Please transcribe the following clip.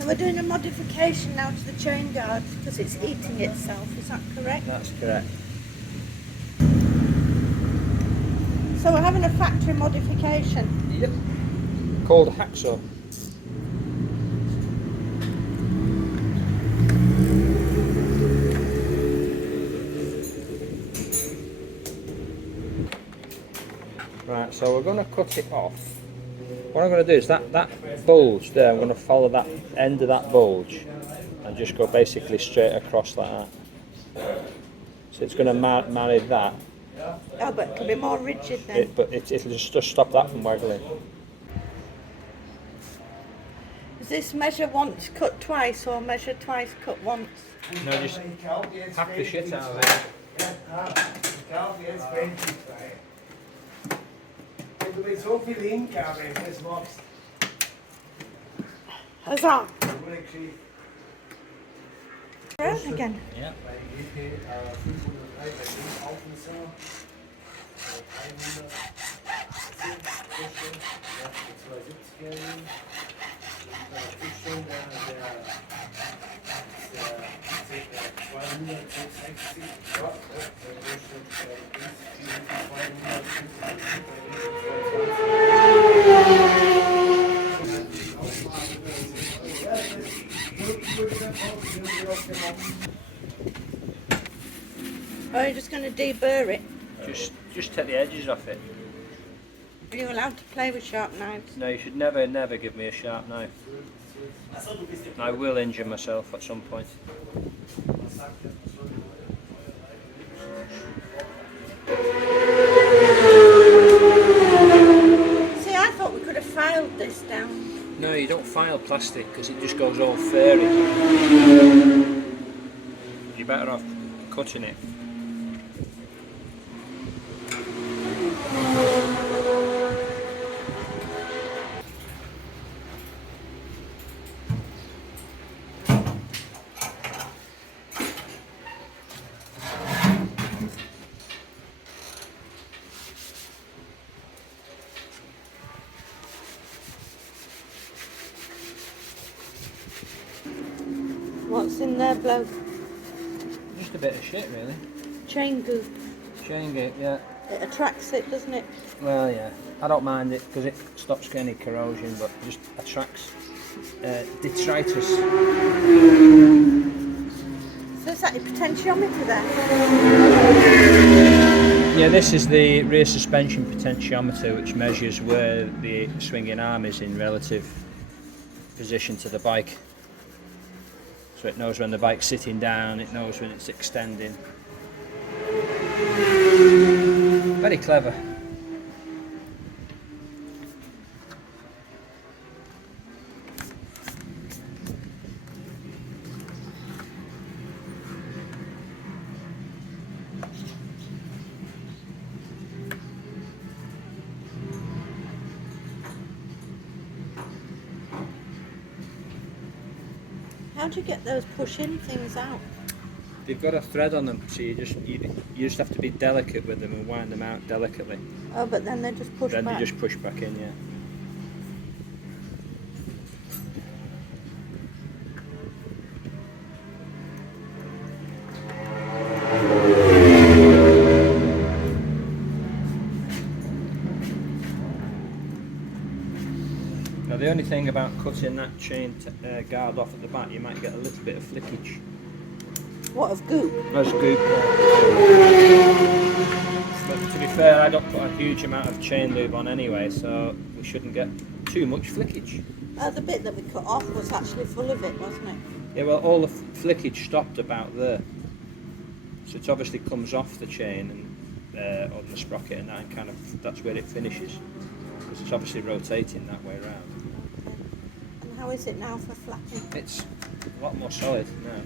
So we're doing a modification now to the chain guard because it's eating itself, is that correct? That's correct. So we're having a factory modification. Yep. Called hacksaw. Right, so we're going to cut it off. What I'm going to do is that bulge there, I'm going to follow that end of that bulge and just go basically straight across like that. So it's going to marry that. Oh, but it can be more rigid then. It'll just stop that from waggling. Is this measure once, cut twice, or measure twice, cut once? No, just hack the shit out of it. Du willst so viel hingaben, wenn du das machst. Huzzah! Gute Geschichte. Turn again. Yeah. Bei GP 503, bei dem Aufmisser 300, ja, die 72-Jährigen. Und Fischung, der 260, ja, der Durchschnitt Oh, you're just going to deburr it? Just take the edges off it. Are you allowed to play with sharp knives? No, you should never give me a sharp knife. I will injure myself at some point. See, I thought we could have filed this down. No, you don't file plastic because it just goes all furry. You're better off cutting it. What's in there, bloke? Just a bit of shit, really. Chain goop. Chain gate, yeah. It attracts it, doesn't it? Well, yeah. I don't mind it because it stops any corrosion, but it just attracts detritus. So is that your potentiometer there? Yeah, this is the rear suspension potentiometer, which measures where the swinging arm is in relative position to the bike. So it knows when the bike's sitting down, it knows when it's extending. Very clever. How do you get those push-in things out? They've got a thread on them, so you just have to be delicate with them and wind them out delicately. Oh, but then they just push Then back. they just push back in, yeah. Now the only thing about cutting that chain guard off at the back, you might get a little bit of flickage. What, of goop? That's goop. But to be fair, I don't put a huge amount of chain lube on anyway, so we shouldn't get too much flickage. The bit that we cut off was actually full of it, wasn't it? Yeah, well, all the flickage stopped about there. So it obviously comes off the chain and on the sprocket, and that kind of, that's where it finishes. Because it's obviously rotating that way around. And how is it now for flapping? It's a lot more solid now.